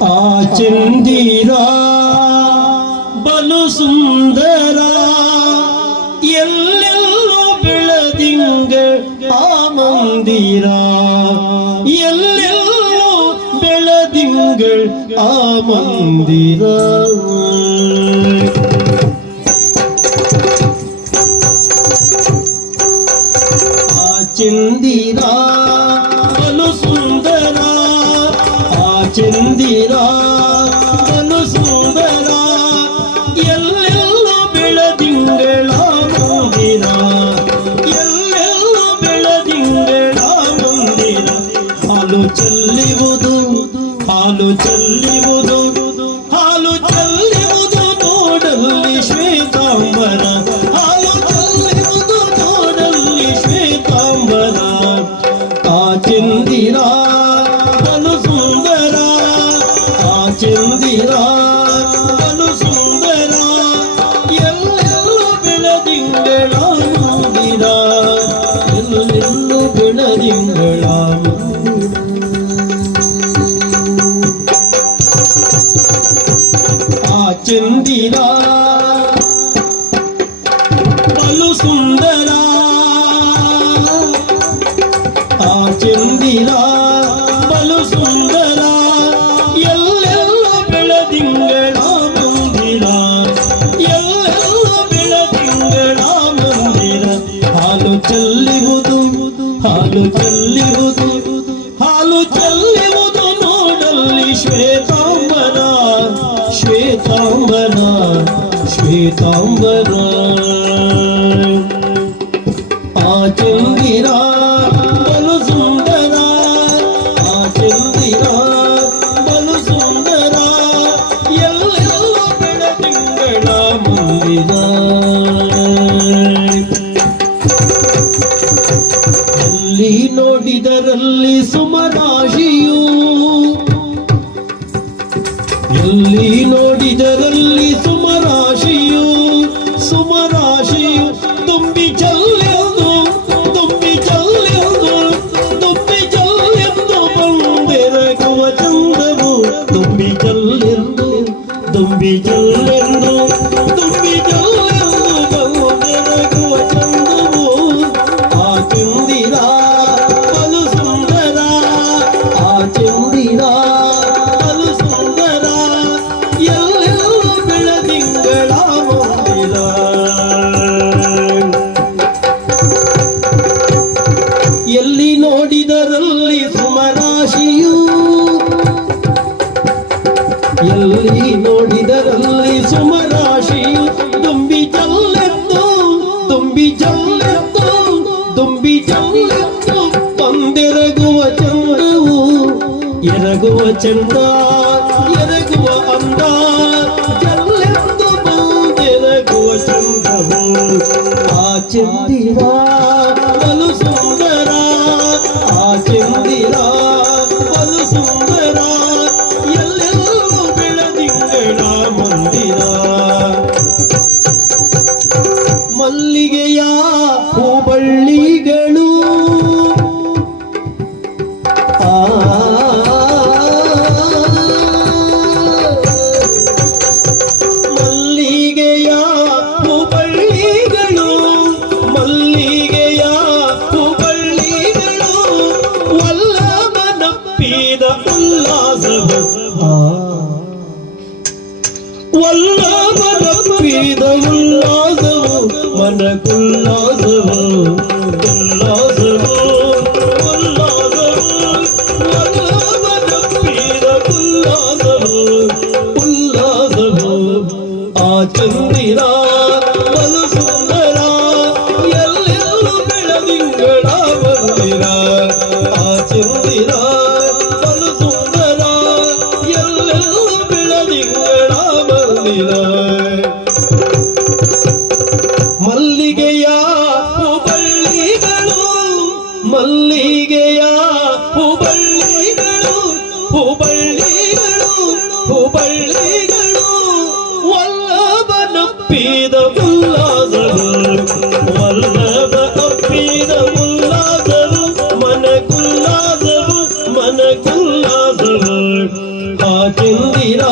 ಆ ಚಂದಿರ ಬಲು ಸುಂದರ ಎಲ್ಲೆಲ್ಲೋ ಬೆಳದಿಂಗ ಆ ಮಂದಿರ ಎಲ್ಲೆಲ್ಲೋ ಬೆಳದಿಂಗಳ ಆ ಮಂದಿರ ಆ ಚಂದಿರ ಬಲು ಸುಂದರ ಆ ಚಂದಿರ ಬಲು ಸುಂದರ ಎಲ್ಲೆಲ್ಲೋ ಬೆಳದಿಂಗಳ ಮಂದಿರ ಎಲ್ಲೆಲ್ಲೋ ಬೆಳದಿಂಗಳ ಮಂದಿರ ಹಾಲು ಚೆಲ್ಲಿವುದು ಹಾಲು ಚೆಲ್ಲಿವುದು ಹಾಲು ಚೆಲ್ಲಿವುದು ನೋಡಲ್ಲಿ ಶ್ವೇತಾಂಬರ ಹಾಲು ಚೆಲ್ಲಿವುದು ನೋಡಲ್ಲಿ ಶ್ವೇತಾಂಬರ ಆ ಚಂದಿರ ಬಲು ಸುಂದರ ಆ ಚಂದಿರ ಬಲು ಸುಂದರ ಎಲ್ಲೆಲ್ಲೂ ಬೆಳದಿಂಗಳ ಮಂದಿರ ಎಲ್ಲೆಲ್ಲೂ ಬೆಳದಿಂಗಳ ಚಂದಿರ ಬಲು ಸುಂದರ ಆ ಚಂದಿರ ಬಲು ಸುಂದರ ಎಲ್ಲೆಲ್ಲ ಬೆಳದಿಂಗಳ ಮಂದಿರ ಎಲ್ಲೆಲ್ಲ ಬೆಳದಿಂಗಳ ಮಂದಿರ ಹಾಲು ಚೆಲ್ಲಿವುದು ಹಾಲು ಚೆಲ್ಲಿವುದು ಹಾಲು ಚೆಲ್ಲಿವುದು ನೋಡಲ್ಲಿ ಶ್ವೇತಾಂಬರ ಶ್ವೇತಾಂಬರ ಶ್ವೇತಾಂಬರ ಆ ಚಂದಿರ ಬಲು ಸುಂದರ ಆ ಚಂದಿರ ಬಲು ಸುಂದರ ಎಲ್ಲೆಲ್ಲ ಬೆಳದಿಂಗಳ ಮಂದಿರ ಎಲ್ಲಿ ನೋಡಿದರಲ್ಲಿ ಸುಮರಾಶಿಯು ಎಲ್ಲಿ ನೋಡಿದರಲ್ಲಿ ಸುಮರಾಶಿಯು ಸುಮರಾಶಿಯು ತುಂಬಿ ಚೆಲ್ಲೆಂದು ತುಂಬಿ ಚೆಲ್ಲೆಂದು ತುಂಬಿ ಚೆಲ್ಲೆಂದು ಬಂದೆರಗುವ ಚಂದವು ತುಂಬಿ ಚೆಲ್ಲೆಂದು ತುಂಬಿ ಚೆಲ್ಲೆಂದು ತುಂಬಿ ಚೆಲ್ಲೆಂದು ಬಂದೆರಗುವ ಚಂದವು ಆ ಚಂದಿರ ಬಲು ಸುಂದರ ಆ ಚಂದಿರ ಎಲ್ಲಿ ನೋಡಿದರಲ್ಲಿ ಸುಮರಾಶಿಯು ಎಲ್ಲಿ ನೋಡಿದರಲ್ಲಿ ಸುಮರಾಶಿಯು ತುಂಬಿ ಚೆಲ್ಲೆಂದು ತುಂಬಿ ಚೆಲ್ಲೆಂದು ತುಂಬಿ ಚೆಲ್ಲೆಂದು ಬಂದೆರಗುವ ಚಂದವು ಎರಗುವ ಚಂದ ಎರಗುವ ಅಂದ ಚೆಲ್ಲೆಂದು ಬಂದೆರಗುವ ಚಂದವು ಆ ಚಂದಿರ ಬಲು ಸುಂದರ ಆ ಚಂದಿರ ಬಲು ಸುಂದರ ಎಲ್ಲೆಲ್ಲೂ ಬೆಳದಿಂಗಳ ಮಂದಿರ ಮಲ್ಲಿಗೆಯ ಹೂಬಳ್ಳಿಗಳು ಮಲ್ಲಿಗೆಯ ಹೂಬಳ್ಳಿಗಳು ಮಲ್ಲಿಗೆಯ ಹೂಬಳ್ಳಿಗಳು ವಲ್ಲಭನಪ್ಪಿದ ಉಲ್ಲಾಸವು ವಲ್ಲಭನಪ್ಪಿದ ಉಲ್ಲಾಸವು ಮನಕುಲ್ಲಾಸವು ಉಲ್ಲಾಸವು ಉಲ್ಲಾಸವು ವಲ್ಲಭನಪ್ಪಿದ ಉಲ್ಲಾಸವು ಉಲ್ಲಾಸವು ಆ ಚಂದಿರ ಬಲು ಸುಂದರ ಎಲ್ಲೆಲ್ಲೂ ಬೆಳದಿಂಗಳ ಮಂದಿರ ಆ ಚಂದಿರ ಬಲು ಸುಂದರ ಎಲ್ಲೆಲ್ಲೂ ಬೆಳದಿಂಗಳ ಮಂದಿರ ಮಲ್ಲಿಗೆಯ ಹೂಬಳ್ಳಿಗಳು ಮಲ್ಲಿಗೆಯ ಹೂಬಳ್ಳಿಗಳು ಹೂಬಳ್ಳಿಗಳು ಹೂಬಳ್ಳಿಗಳು ವಲ್ಲಭನಪ್ಪಿದ ಉಲ್ಲಾಸವು ವಲ್ಲಭ ಅಪ್ಪಿದ ಉಲ್ಲಾಸವು ಮನಕುಲ್ಲಾಸವು ಮನಕುಲ್ಲಾಸವು ಆ ಚಂದಿರ